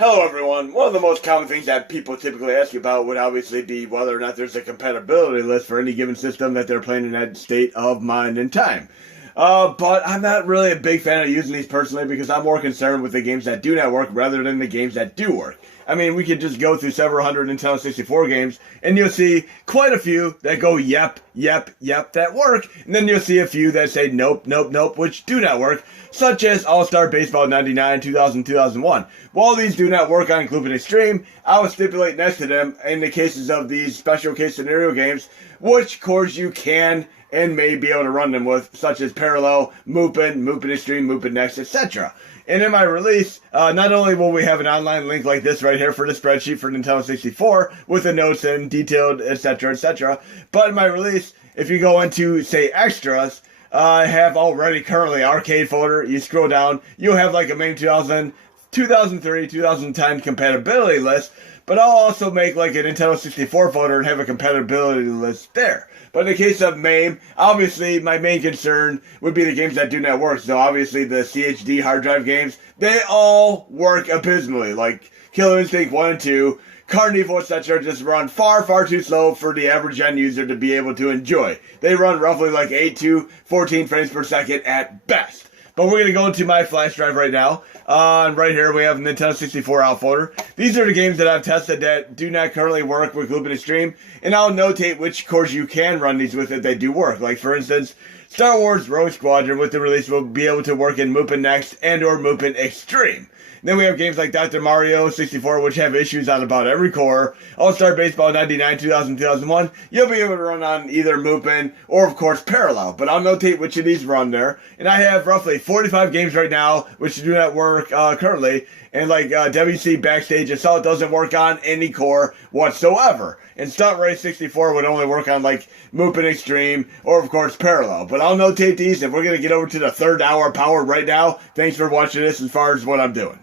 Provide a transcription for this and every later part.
Hello everyone. One of the most common things that people typically ask you about would obviously be whether or not there's a compatibility list for any given system that they're playing in that state of mind and time. But I'm not really a big fan of using these personally because I'm more concerned with the games that do not work rather than the games that do work. I mean, we could just go through several hundred Nintendo 64 games, and you'll see quite a few that go yep, that work, and then you'll see a few that say nope, which do not work, such as All-Star Baseball 99, 2000, 2001. While these do not work on Compatibility Extreme, I will stipulate next to them, in the cases of these special case scenario games, which cores you can and may be able to run them with, such as Parallel, Mupen Extreme, Mupen Next, etc. And in my release, not only will we have an online link like this right here for the spreadsheet for Nintendo 64 with the notes and detailed, etc., but in my release, if you go into, say, extras, I have already currently arcade folder. You scroll down, you'll have like a main 2000, 2003, 2010 compatibility list, but I'll also make like a Nintendo 64 folder and have a compatibility list there. But in the case of MAME, obviously my main concern would be the games that do not work. So obviously the CHD hard drive games, they all work abysmally. Like Killer Instinct 1 and 2, Carnival, etc. just run far too slow for the average end user to be able to enjoy. They run roughly like 8 to 14 frames per second at best. But we're going to go into my flash drive right now. Right here we have Nintendo 64 out folder. These are the games that I've tested that do not currently work with Loopin' Extreme. And I'll notate which cores you can run these with if they do work. Like for instance, Star Wars Rogue Squadron with the release will be able to work in Mupen Next and or Mupen Extreme. Then we have games like Dr. Mario 64, which have issues on about every core. All-Star Baseball 99, 2000, 2001. You'll be able to run on either Mupen or, of course, Parallel. But I'll notate which of these run there. And I have roughly 45 games right now, which do not work currently. And like WC Backstage Assault doesn't work on any core whatsoever. And Stunt Race 64 would only work on like Mupen Extreme or, of course, Parallel. But I'll notate these, and we're going to get over to the third hour power right now. Thanks for watching this as far as what I'm doing.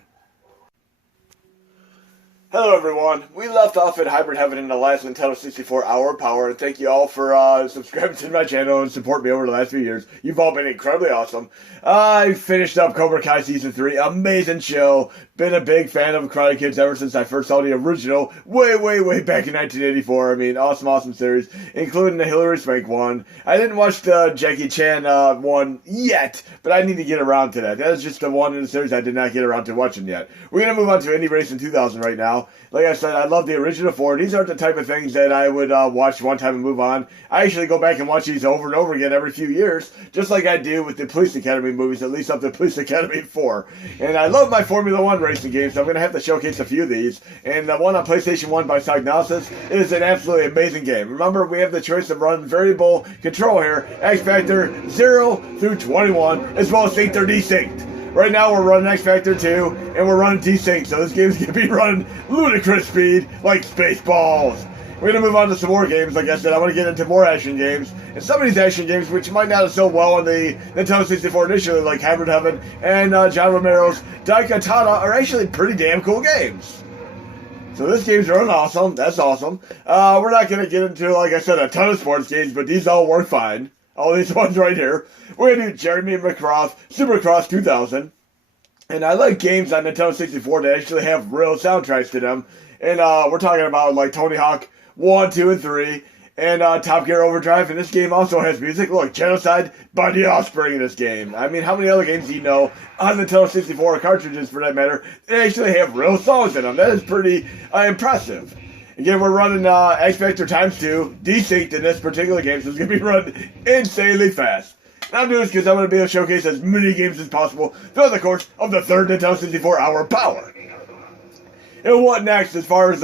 Hello everyone, we left off at Hybrid Heaven in the last Nintendo 64 hour power, and thank you all for subscribing to my channel and support me over the last few years. You've all been incredibly awesome. I finished up Cobra Kai Season 3, amazing show. Been a big fan of Karate Kids ever since I first saw the original, way back in 1984. I mean, awesome series, including the Hilary Swank one. I didn't watch the Jackie Chan one yet, but I need to get around to that. That is just the one in the series I did not get around to watching yet. We're going to move on to Indie Racing 2000 right now. Like I said, I love the original four. These aren't the type of things that I would watch one time and move on. I actually go back and watch these over and over again every few years, just like I do with the Police Academy movies, at least up to Police Academy 4. And I love my Formula 1 racing games, so I'm going to have to showcase a few of these. And the one on PlayStation 1 by Psygnosis is an absolutely amazing game. Remember, we have the choice of running variable control here, X Factor 0 through 21, as well as Sync or Desynced. Right now we're running X Factor 2, and we're running Desync, so this game's going to be running ludicrous speed like Spaceballs. We're going to move on to some more games. Like I said, I want to get into more action games. And some of these action games, which might not have sold well on the Nintendo 64 initially, like Hybrid Heaven and John Romero's Daikatana, are actually pretty damn cool games. So this game's running awesome. That's awesome. We're not going to get into, like I said, a ton of sports games, but these all work fine. All these ones right here. We're going to do Jeremy Mccroth, Supercross 2000. And I like games on Nintendo 64 that actually have real soundtracks to them. And we're talking about like Tony Hawk 1, 2, and 3. And Top Gear Overdrive. And this game also has music. Look, Genocide by the Offspring in this game. I mean, how many other games do you know on Nintendo 64 cartridges, for that matter, that actually have real songs in them? That is pretty impressive. Again, we're running X Factor times 2, desynced in this particular game, so it's going to be run insanely fast. And I'm doing this because I'm going to be able to showcase as many games as possible throughout the course of the third Nintendo 64 hour power. And what next as far as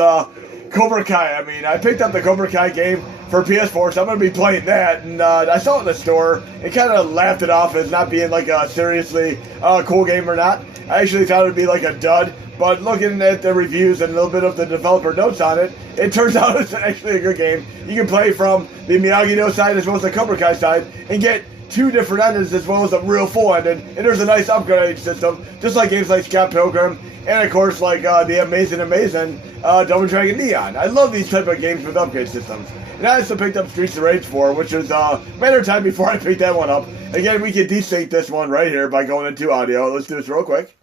Cobra Kai? I mean, I picked up the Cobra Kai game for PS4, so I'm going to be playing that. And I saw it in the store and kind of laughed it off as not being like a seriously cool game or not. I actually thought it would be like a dud. But looking at the reviews and a little bit of the developer notes on it, it turns out it's actually a good game. You can play from the Miyagi-Do side as well as the Cobra Kai side and get two different endings as well as a real full ending. And there's a nice upgrade system, just like games like Scott Pilgrim and, of course, like the amazing Double Dragon Neon. I love these type of games with upgrade systems. And I also picked up Streets of Rage 4, which was a matter of time before I picked that one up. Again, we can desync this one right here by going into audio. Let's do this real quick.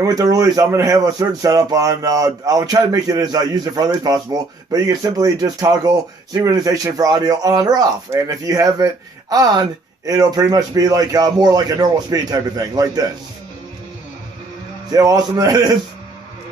And with the release, I'm going to have a certain setup on, I'll try to make it as user-friendly as possible, but you can simply just toggle synchronization for audio on or off. And if you have it on, it'll pretty much be like more like a normal speed type of thing, like this. See how awesome that is?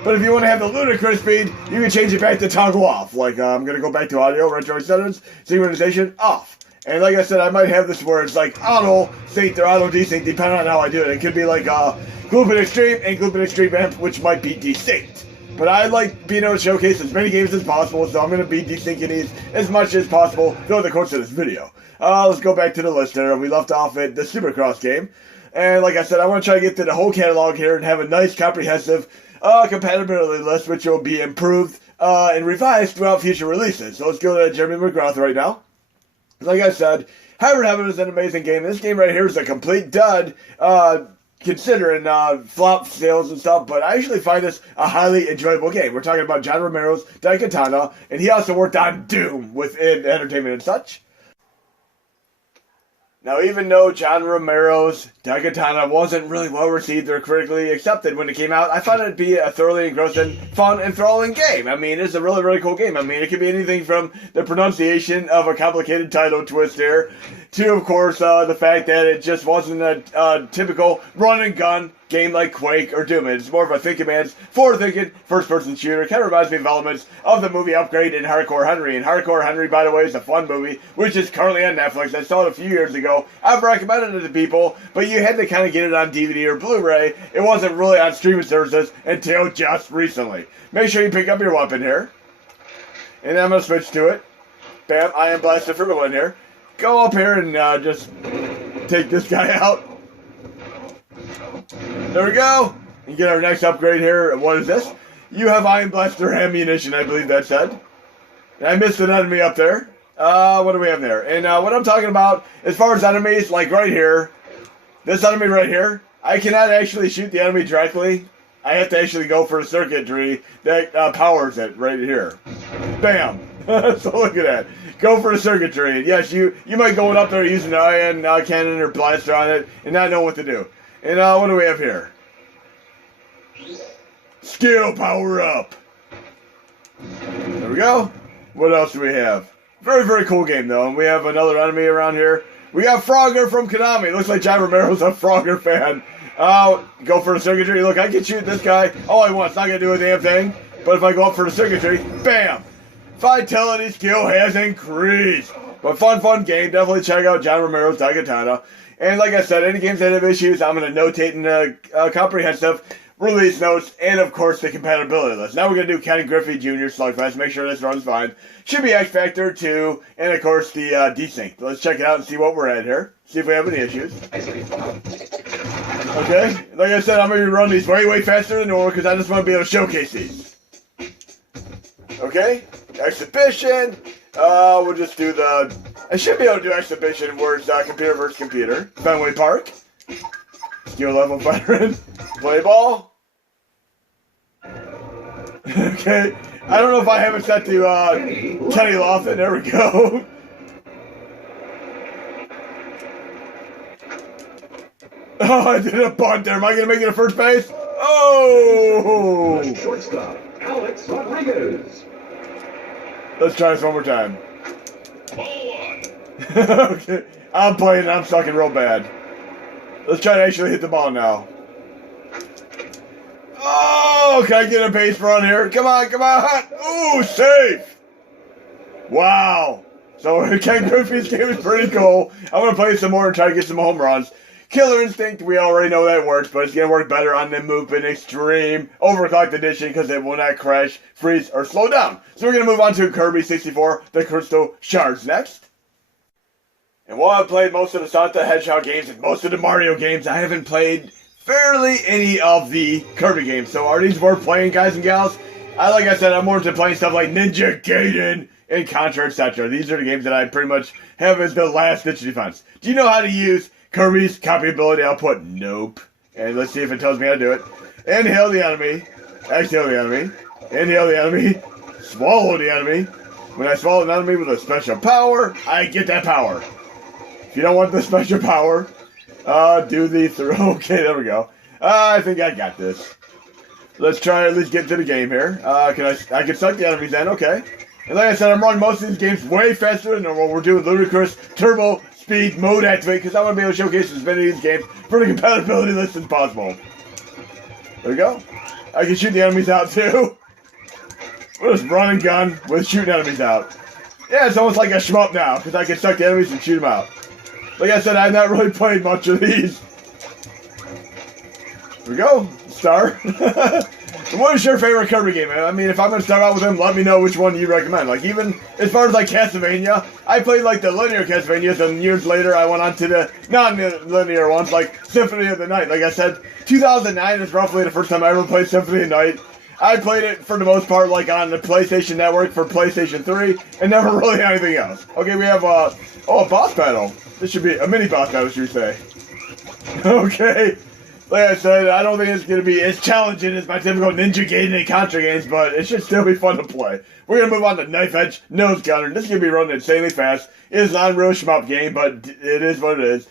But if you want to have the ludicrous speed, you can change it back to toggle off. Like, I'm going to go back to audio, retro settings, synchronization, off. And like I said, I might have this where it's like auto sync or auto desync, depending on how I do it. It could be like Gloop and Extreme and Gloop and Extreme Amp, which might be desynced. But I like being able to showcase as many games as possible, so I'm going to be desyncing these as much as possible throughout the course of this video. Let's go back to the list there. We left off at the Supercross game. And like I said, I want to try to get to the whole catalog here and have a nice comprehensive compatibility list, which will be improved and revised throughout future releases. So let's go to Jeremy Mccroth right now. Like I said, Hybrid Heaven is an amazing game. This game right here is a complete dud, considering flop sales and stuff, but I actually find this a highly enjoyable game. We're talking about John Romero's Daikatana, and he also worked on Doom within Entertainment and such. Now, even though John Romero's Daikatana wasn't really well received or critically accepted when it came out, I found it to be a thoroughly engrossing, fun, and enthralling game. I mean, it's a really, really cool game. I mean, it could be anything from the pronunciation of a complicated title twist there to, of course, the fact that it just wasn't a typical run-and-gun game like Quake or Doom. It's more of a thinking man's forward-thinking, first-person shooter. Kind of reminds me of elements of the movie Upgrade and Hardcore Henry. And Hardcore Henry, by the way, is a fun movie, which is currently on Netflix. I saw it a few years ago. I've recommended it to people, but you had to kind of get it on DVD or Blu-ray. It wasn't really on streaming services until just recently. Make sure you pick up your weapon here. And I'm going to switch to it. Bam, I am blasted for one here. Go up here and just take this guy out. There we go. You get our next upgrade here. What is this? You have Iron Blaster ammunition, I believe that said. And I missed an enemy up there. What do we have there? And what I'm talking about, as far as enemies, like right here, this enemy right here, I cannot actually shoot the enemy directly. I have to actually go for a circuitry that powers it right here. Bam. So look at that. Go for a circuitry. Yes, you might go up there using an iron cannon or blaster on it and not know what to do. And what do we have here? Skill power up. There we go. What else do we have? Very, very cool game, though. And we have another enemy around here. We got Frogger from Konami. Looks like John Romero's a Frogger fan. Go for the circuitry. Look, I can shoot this guy all I want. It's not going to do a damn thing. But if I go up for the circuitry, bam! Vitality skill has increased. But fun game. Definitely check out John Romero's Daikatana. And like I said, any games that have issues, I'm going to notate in the comprehensive release notes, and of course the compatibility list. Now we're going to do Ken Griffey Jr. Slugfest, make sure this runs fine. Should be X Factor 2, and of course the desync. Let's check it out and see what we're at here. See if we have any issues. Okay, like I said, I'm going to run these way faster than normal because I just want to be able to showcase these. Okay, exhibition. We'll just do the... I should be able to do exhibition where it's computer versus computer. Fenway Park. Skill level veteran. Play ball. Okay. I don't know if I have it set to Kenny Lofton. There we go. Oh, I did a bunt there. Am I going to make it a first base? Oh! Shortstop, Alex Rodriguez. Let's try this one more time. Ball one. Okay. I'm playing and I'm sucking real bad. Let's try to actually hit the ball now. Oh, can I get a base run here? Come on. Ooh, safe. Wow. So Ken Griffey's game is pretty cool. I'm going to play some more and try to get some home runs. Killer Instinct, we already know that works, but it's going to work better on the Movement Extreme Overclocked Edition because it will not crash, freeze, or slow down. So we're going to move on to Kirby 64, the Crystal Shards next. And while I've played most of the Sonic the Hedgehog games and most of the Mario games, I haven't played fairly any of the Kirby games. So are these worth playing, guys and gals? Like I said, I'm more into playing stuff like Ninja Gaiden and Contra, etc. These are the games that I pretty much have as the last-ditch defense. Do you know how to use Kirby's copyability output? Nope. And let's see if it tells me how to do it. Inhale the enemy. Exhale the enemy. Inhale the enemy. Swallow the enemy. When I swallow an enemy with a special power, I get that power. If you don't want the special power, do the throw. Okay, there we go. I think I got this. Let's try at least get to the game here. I can select the enemies then, okay. And like I said, I'm running most of these games way faster than normal. We're doing ludicrous turbo speed mode activate because I want to be able to showcase as many of these games for the compatibility list as possible. There we go. I can shoot the enemies out too. We'll just run and gun with shooting enemies out. Yeah, it's almost like a shmup now because I can select the enemies and shoot them out. Like I said, I've not really played much of these. Here we go. Star. What is your favorite Kirby game? I mean, if I'm going to start out with them, let me know which one you recommend. Like, even as far as, like, Castlevania, I played, like, the linear Castlevanias, and years later I went on to the non-linear ones, like Symphony of the Night. Like I said, 2009 is roughly the first time I ever played Symphony of the Night. I played it, for the most part, like, on the PlayStation Network for PlayStation 3, and never really anything else. Okay, we have, a boss battle. This should be a mini boss battle, should we say. Okay. Like I said, I don't think it's going to be as challenging as my typical Ninja Gaiden and Contra games, but it should still be fun to play. We're going to move on to Knife Edge Nose Gunner. This is going to be running insanely fast. It is not a real shmup game, but it is what it is.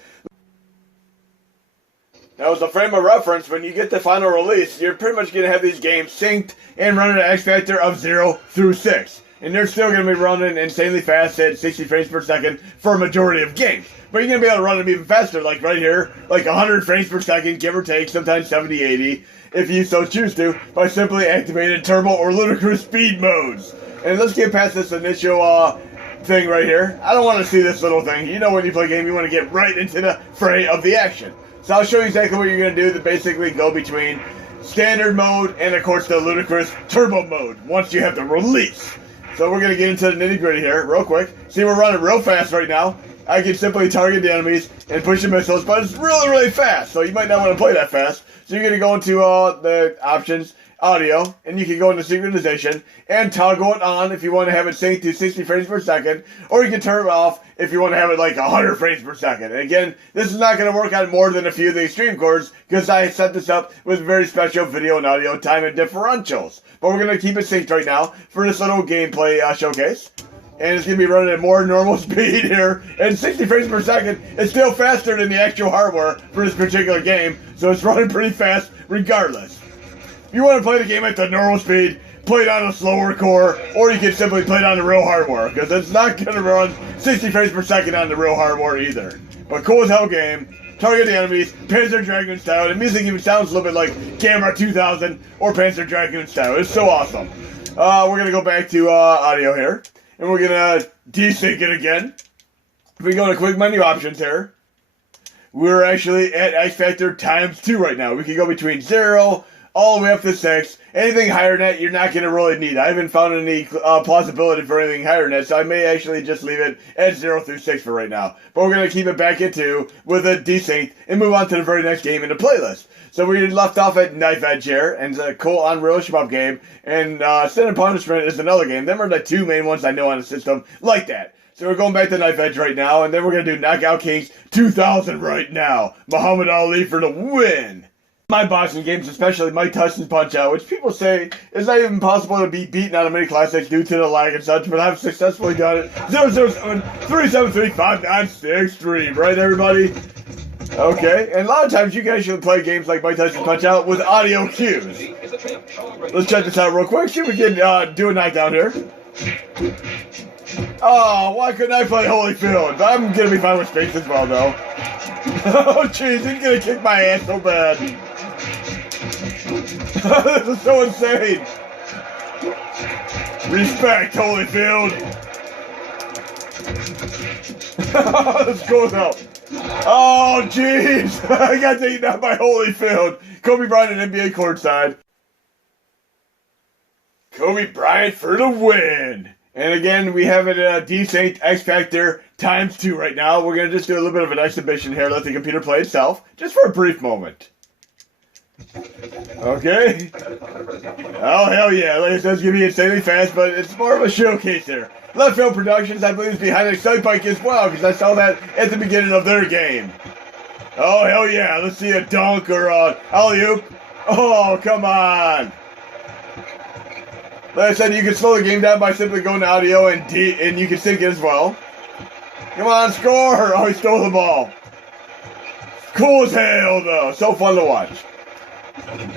Now, as a frame of reference, when you get the final release, you're pretty much going to have these games synced and running an X factor of 0 through 6. And they're still going to be running insanely fast at 60 frames per second for a majority of games. But you're going to be able to run them even faster, like right here, like 100 frames per second, give or take, sometimes 70, 80, if you so choose to, by simply activating turbo or ludicrous speed modes. And let's get past this initial thing right here. I don't want to see this little thing. You know when you play a game, you want to get right into the fray of the action. So I'll show you exactly what you're going to do to basically go between standard mode and, of course, the ludicrous turbo mode once you have the release. So we're going to get into the nitty-gritty here real quick. See, we're running real fast right now. I can simply target the enemies and push the missiles, but it's really, really fast, so you might not want to play that fast. So you're going to go into the options, audio, and you can go into synchronization and toggle it on if you want to have it synced to 60 frames per second, or you can turn it off if you want to have it like 100 frames per second. And again, this is not going to work on more than a few of the extreme chords because I set this up with very special video and audio timing differentials. But we're going to keep it synced right now for this little gameplay showcase. And it's going to be running at more normal speed here. And 60 frames per second is still faster than the actual hardware for this particular game. So it's running pretty fast regardless. If you want to play the game at the normal speed, play it on a slower core. Or you can simply play it on the real hardware. Because it's not going to run 60 frames per second on the real hardware either. But cool as hell game. Target the enemies, Panzer Dragoon style. The music even sounds a little bit like Gamera 2000 or Panzer Dragoon style. It's so awesome. We're going to go back to audio here. And we're going to desync it again. If we go to quick menu options here, we're actually at X Factor times 2 right now. We can go between 0 all the way up to 6. Anything higher than that, you're not going to really need. I haven't found any plausibility for anything higher than that, so I may actually just leave it at 0 through 6 for right now. But we're going to keep it back at 2 with a desync and move on to the very next game in the playlist. So we left off at Knife Edge here, and it's a cool Unreal shmup game, and Sin and Punishment is another game. Them are the two main ones I know on the system like that. So we're going back to Knife Edge right now, and then we're going to do Knockout Kings 2000 right now. Muhammad Ali for the win! My boxing games, especially Mike Tyson's Punch-Out, which people say is not even possible to be beaten on a mini classics due to the lag and such, but I've successfully done it. 007-373-5963, right everybody? Okay, and a lot of times you guys should play games like Mike Tyson's Punch-Out with audio cues. Let's check this out real quick, see if we can do a knockdown here. Oh, why couldn't I play Holyfield? I'm gonna be fine with space as well, though. Oh, jeez, he's gonna kick my ass so bad. This is so insane. Respect, Holyfield. Let's go now. Oh, jeez. I got taken out by Holyfield. Kobe Bryant and NBA courtside. Kobe Bryant for the win. And again, we have it at desynced X Factor times 2 right now. We're going to just do a little bit of an exhibition here. Let the computer play itself, just for a brief moment. Okay. Oh, hell yeah. Like I said, it's going to be insanely fast, but it's more of a showcase here. Left Field Productions, I believe, is behind Excite Bike as well, because I saw that at the beginning of their game. Oh, hell yeah. Let's see a dunk or a alley-oop. Oh, come on. Like I said, you can slow the game down by simply going to audio and you can sync it as well. Come on, score! Oh, he stole the ball. Cool as hell, though. So fun to watch.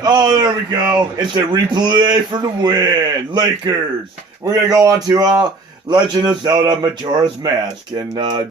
Oh, there we go. Instant replay for the win. Lakers. We're going to go on to Legend of Zelda Majora's Mask. And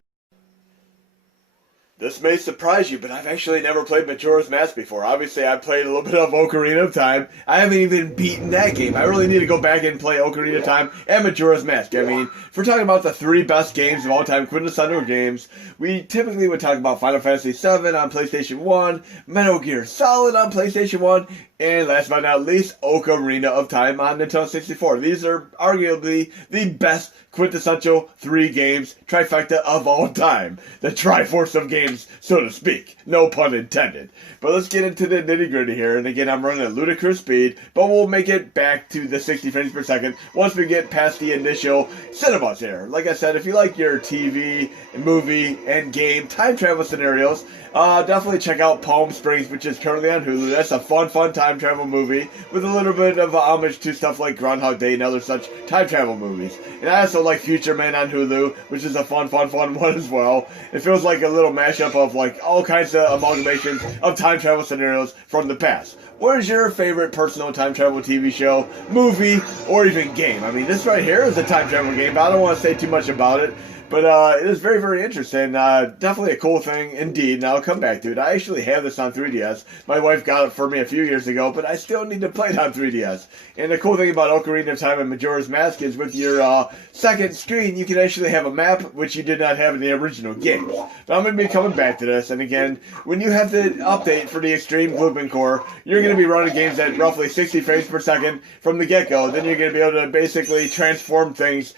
this may surprise you, but I've actually never played Majora's Mask before. Obviously, I played a little bit of Ocarina of Time. I haven't even beaten that game. I really need to go back and play Ocarina of Time and Majora's Mask. I mean, if we're talking about the three best games of all time, quintessential games, we typically would talk about Final Fantasy VII on PlayStation 1, Metal Gear Solid on PlayStation 1, and last but not least, Ocarina of Time on Nintendo 64. These are arguably the best quintessential three games, trifecta of all time. The Triforce of games, so to speak. No pun intended. But let's get into the nitty gritty here. And again, I'm running at ludicrous speed, but we'll make it back to the 60 frames per second once we get past the initial cinemas here. Like I said, if you like your TV, movie, and game time travel scenarios, definitely check out Palm Springs, which is currently on Hulu. That's a fun time travel movie with a little bit of homage to stuff like Groundhog Day and other such time travel movies. And I also like Future Man on Hulu, which is a fun one as well. It feels like a little mashup of like all kinds of amalgamations of time travel scenarios from the past. What is your favorite personal time travel TV show, movie, or even game? I mean, this right here is a time travel game, but I don't want to say too much about it. But it is very, very interesting. Definitely a cool thing indeed, and I'll come back to it. I actually have this on 3DS. My wife got it for me a few years ago, but I still need to play it on 3DS. And the cool thing about Ocarina of Time and Majora's Mask is with your second screen, you can actually have a map, which you did not have in the original games. But I'm going to be coming back to this, and again, when you have the update for the Extreme Looping Core, you're going to be running games at roughly 60 frames per second from the get-go. Then you're going to be able to basically transform things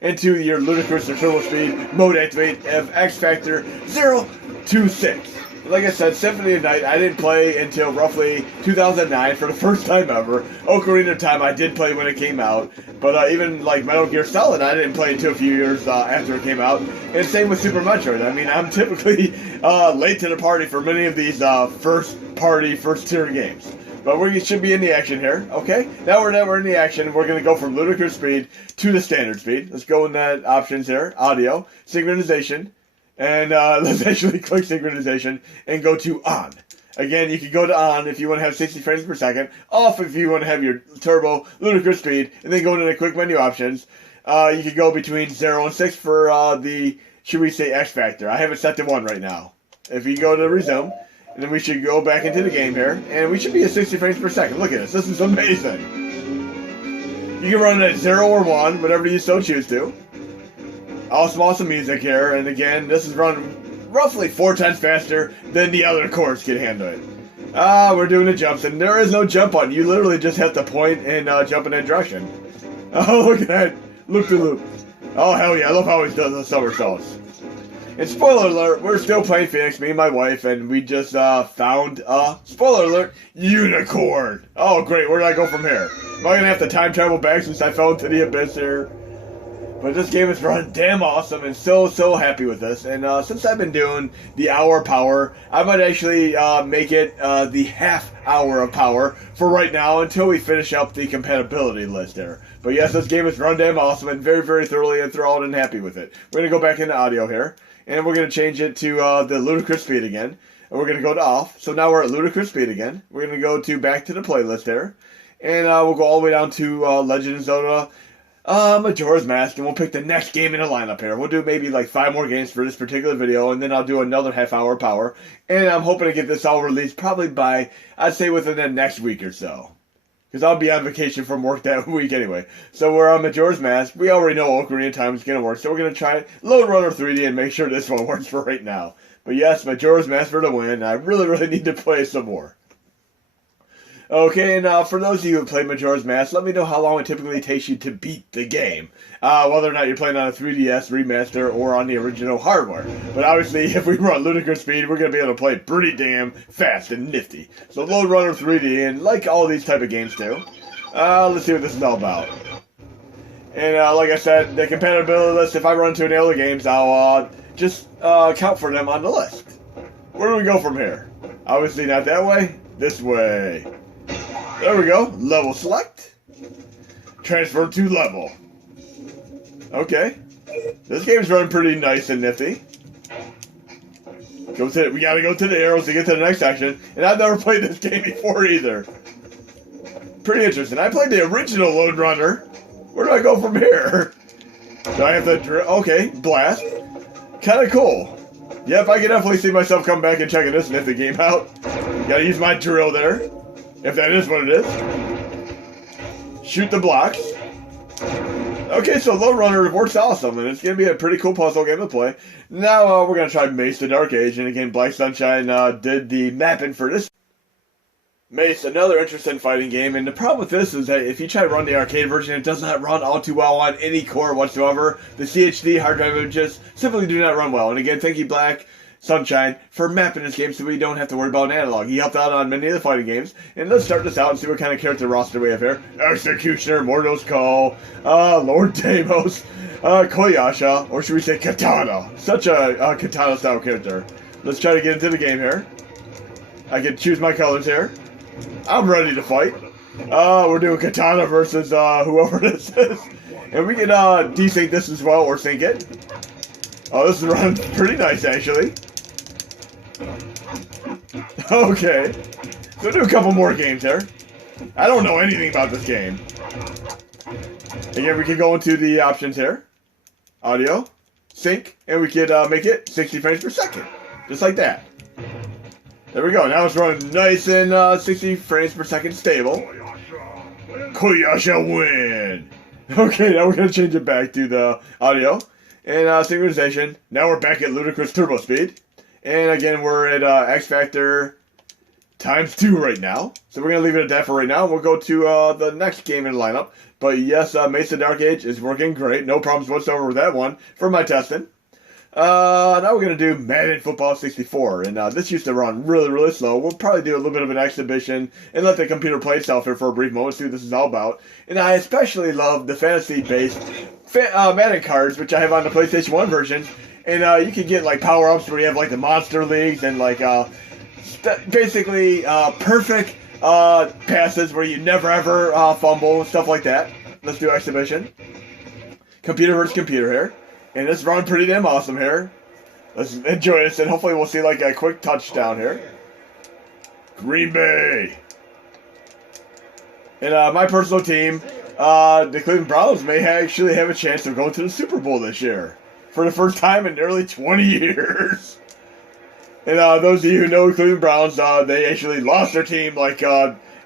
into your ludicrous or turbo speed mode activate of X Factor 0 to 6. Like I said, Symphony of Night I didn't play until roughly 2009 for the first time ever. Ocarina of Time I did play when it came out, but even like Metal Gear Solid I didn't play until a few years after it came out. And same with Super Metroid. I mean, I'm typically late to the party for many of these first tier games. But we should be in the action here, okay? Now we're in the action, we're going to go from ludicrous speed to the standard speed. Let's go in that options here. Audio, synchronization, and let's actually click synchronization and go to on. Again, you can go to on if you want to have 60 frames per second, off if you want to have your turbo, ludicrous speed, and then go into the quick menu options. You can go between 0 and 6 for the, should we say, X Factor. I have it set to 1 right now. If you go to resume, and then we should go back into the game here, and we should be at 60 frames per second. Look at this. This is amazing. You can run it at 0 or 1, whatever you so choose to. Awesome music here, and again, this is run roughly 4 times faster than the other cores can handle it. We're doing the jumps, and there is no jump button. You literally just have to point and jump in that direction. Oh, look at that. Loop-de-loop. Oh, hell yeah. I love how he does the somersaults. And spoiler alert, we're still playing Phoenix, me and my wife, and we just found a, spoiler alert, unicorn. Oh, great, where do I go from here? Am I going to have to time travel back since I fell into the abyss here? But this game is run damn awesome, and so happy with this. And since I've been doing the hour power, I might actually make it the half hour of power for right now until we finish up the compatibility list there. But yes, this game is run damn awesome and very thoroughly enthralled and happy with it. We're going to go back into audio here. And we're going to change it to the ludicrous speed again. And we're going to go to off. So now we're at ludicrous speed again. We're going to go to back to the playlist there. And we'll go all the way down to Legend of Zelda Majora's Mask. And we'll pick the next game in the lineup here. We'll do maybe like 5 more games for this particular video. And then I'll do another half hour power. And I'm hoping to get this all released probably by, I'd say within the next week or so. Because I'll be on vacation from work that week anyway. So we're on Majora's Mask. We already know Ocarina of Time is going to work. So we're going to try Load Runner 3D and make sure this one works for right now. But yes, Majora's Mask for the win. I really need to play some more. Okay, and for those of you who play Majora's Mask, let me know how long it typically takes you to beat the game. Whether or not you're playing on a 3DS remaster or on the original hardware. But obviously, if we run ludicrous speed, we're going to be able to play pretty damn fast and nifty. So Load Runner 3D, and like all these type of games too, let's see what this is all about. And like I said, the compatibility list, if I run into any other games, I'll just count for them on the list. Where do we go from here? Obviously not that way, this way. There we go. Level select. Transfer to level. Okay. This game's running pretty nice and nifty. We gotta go to the arrows to get to the next section. And I've never played this game before either. Pretty interesting. I played the original Lone Runner. Where do I go from here? Do I have to drill? Okay, blast. Kinda cool. Yep, I can definitely see myself coming back and checking this nifty game out. Gotta use my drill there. If that is what it is. Shoot the blocks. Okay, so Lone Runner works awesome, and it's going to be a pretty cool puzzle game to play. Now we're going to try Mace the Dark Age, and again, Black Sunshine did the mapping for this. Mace, another interesting fighting game, and the problem with this is that if you try to run the arcade version, it does not run all too well on any core whatsoever. The CHD hard drive images simply do not run well, and again, thank you Black Sunshine for mapping this game so we don't have to worry about an analog. He helped out on many of the fighting games. And let's start this out and see what kind of character roster we have here. Executioner, Mordo's Call, Lord Deimos, Koyasha, or should we say Katana. Such a Katana style character. Let's try to get into the game here. I can choose my colors here. I'm ready to fight. We're doing Katana versus whoever this is. And we can desync this as well, or sync it. Oh, this is running pretty nice actually. Okay, so do a couple more games here. I don't know anything about this game. Again, we can go into the options here. Audio, sync, and we could make it 60 frames per second. Just like that. There we go, now it's running nice and 60 frames per second stable. Koyasha win! Okay, now we're going to change it back to the audio. And synchronization. Now we're back at ludicrous turbo speed. And again, we're at X Factor ×2 right now. So we're going to leave it at that for right now. We'll go to the next game in the lineup. But yes, Mace the Dark Age is working great. No problems whatsoever with that one for my testing. Now we're going to do Madden Football 64. And this used to run really, really slow. We'll probably do a little bit of an exhibition and let the computer play itself here for a brief moment, see what this is all about. And I especially love the fantasy-based Madden cards, which I have on the PlayStation 1 version. And you can get like power-ups where you have like the monster leagues and like basically perfect passes where you never ever fumble and stuff like that. Let's do exhibition. Computer versus computer here. And it's running pretty damn awesome here. Let's enjoy this and hopefully we'll see like a quick touchdown here. Green Bay. And my personal team, the Cleveland Browns may actually have a chance of going to the Super Bowl this year. For the first time in nearly 20 years. And those of you who know Cleveland Browns, they actually lost their team like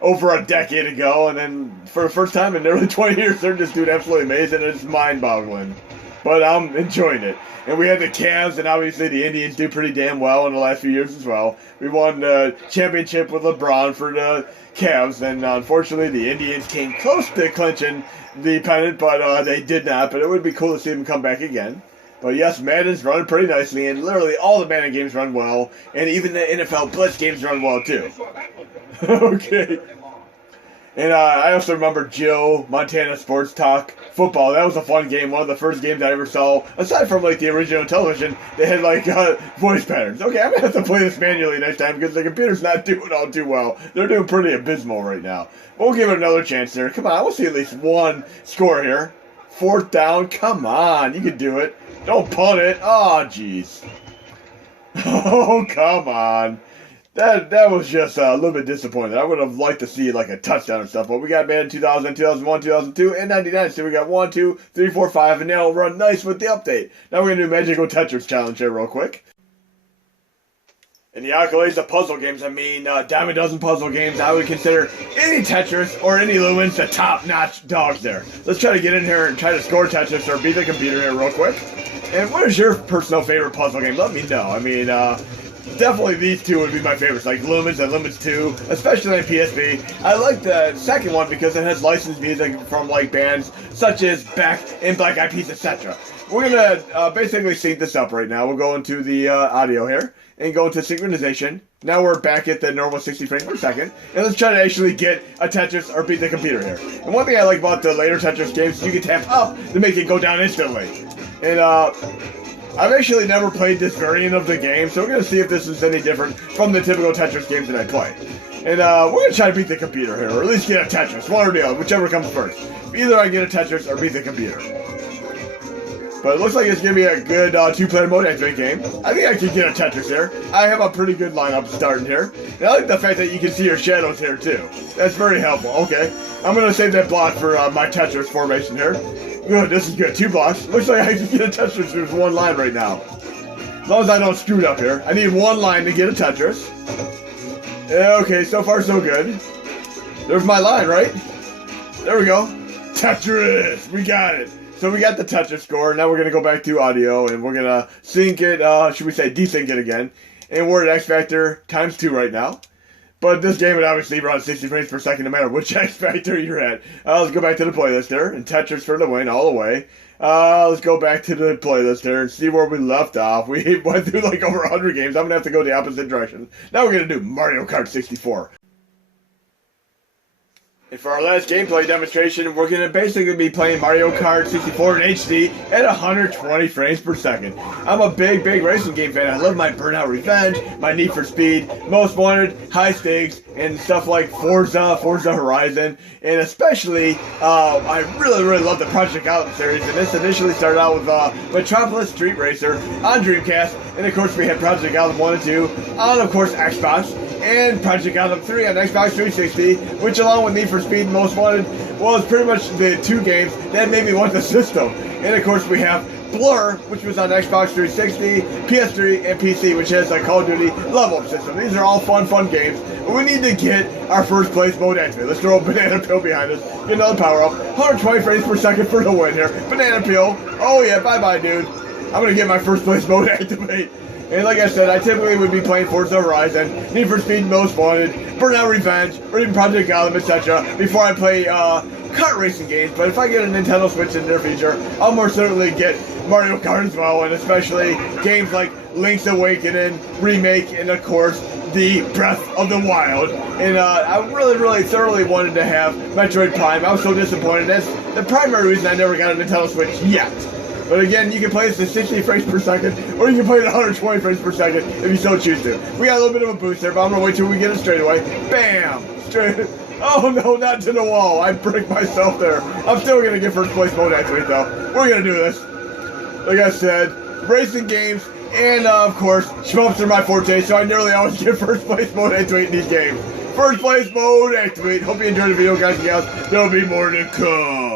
over a decade ago. And then for the first time in nearly 20 years, they're just doing absolutely amazing. It's mind-boggling. But I'm enjoying it. And we had the Cavs, and obviously the Indians do pretty damn well in the last few years as well. We won the championship with LeBron for the Cavs, and unfortunately the Indians came close to clinching the pennant, but they did not. But it would be cool to see them come back again. But yes, Madden's running pretty nicely, and literally all the Madden games run well, and even the NFL Blitz games run well too. Okay. And I also remember Joe, Montana Sports Talk Football. That was a fun game. One of the first games I ever saw. Aside from like the original television, they had like voice patterns. Okay, I'm going to have to play this manually next time because the computer's not doing all too well. They're doing pretty abysmal right now. We'll give it another chance there. Come on, we'll see at least one score here. 4th down. Come on, you can do it. Don't punt it. Oh, jeez. Oh, come on. That was just a little bit disappointing. I would have liked to see like a touchdown and stuff, but we got Madden 2000, 2001, 2002, and 99. So we got 1, 2, 3, 4, 5, and now it'll run nice with the update. Now we're going to do Magical Tetris Challenge here real quick. In the accolades of puzzle games, I mean, dime a dozen puzzle games, I would consider any Tetris or any Lumens the top-notch dogs there. Let's try to get in here and try to score Tetris or beat the computer here real quick. And what is your personal favorite puzzle game? Let me know. I mean, definitely these two would be my favorites, like Lumens and Lumens 2, especially on PSP. I like the second one because it has licensed music from like bands such as Beck and Black Eyed Peas, etc. We're going to basically sync this up right now. We'll go into the audio here and go into synchronization. Now we're back at the normal 60 frames per second. And let's try to actually get a Tetris or beat the computer here. And one thing I like about the later Tetris games is you can tap up to make it go down instantly. And I've actually never played this variant of the game, so we're going to see if this is any different from the typical Tetris games that I play. And we're going to try to beat the computer here, or at least get a Tetris, one or the other, whichever comes first. Either I get a Tetris or beat the computer. But it looks like it's going to be a good two-player mode activate game. I think I can get a Tetris here. I have a pretty good lineup starting here. And I like the fact that you can see your shadows here too. That's very helpful. Okay, I'm going to save that block for my Tetris formation here. Good, this is good. 2 blocks. Looks like I can get a Tetris with 1 line right now. As long as I don't screw it up here. I need 1 line to get a Tetris. Okay, so far so good. There's my line, right? There we go. Tetris! We got it. So we got the Tetris score. Now we're going to go back to audio and we're going to sync it, should we say desync it again. And we're at X Factor times 2 right now. But this game would obviously run 60 frames per second no matter which X Factor you're at. Let's go back to the playlist here. And Tetris for the win all the way. Let's go back to the playlist here and see where we left off. We went through like over 100 games. I'm going to have to go the opposite direction. Now we're going to do Mario Kart 64. And for our last gameplay demonstration, we're going to basically be playing Mario Kart 64 in HD at 120 frames per second. I'm a big racing game fan. I love my Burnout Revenge, my Need for Speed, Most Wanted, High Stakes, and stuff like Forza Horizon, and especially, I really love the Project Gotham series, and this initially started out with Metropolis Street Racer on Dreamcast, and of course we had Project Gotham 1 and 2 on, of course, Xbox, and Project Gotham 3 on Xbox 360, which along with Need for Speed and Most Wanted was pretty much the 2 games that made me want the system. And of course we have Blur, which was on Xbox 360, PS3, and PC, which has a Call of Duty level up system. These are all fun games. But we need to get our first place mode activated. Let's throw a banana peel behind us. Get another power up. 120 frames per second for the win here. Banana peel. Oh yeah, bye dude. I'm gonna get my first place mode activate. And like I said, I typically would be playing Forza Horizon, Need for Speed Most Wanted, Burnout Revenge, or even Project Gotham, etc. before I play kart racing games. But if I get a Nintendo Switch in the near future, I'll more certainly get Mario Kart as well, and especially games like Link's Awakening, Remake, and of course, the Breath of the Wild. And I really thoroughly wanted to have Metroid Prime. I was so disappointed. That's the primary reason I never got a Nintendo Switch yet. But again, you can play this at 60 frames per second, or you can play it at 120 frames per second if you so choose to. We got a little bit of a boost there, but I'm going to wait till we get it straight away. Bam! Straight. Oh no, not to the wall. I bricked myself there. I'm still going to get first place mode activate though. We're going to do this. Like I said, racing games, and of course, shmups are my forte, so I nearly always get first place mode activate in these games. First place mode activate. Hope you enjoyed the video, guys and gals. There'll be more to come.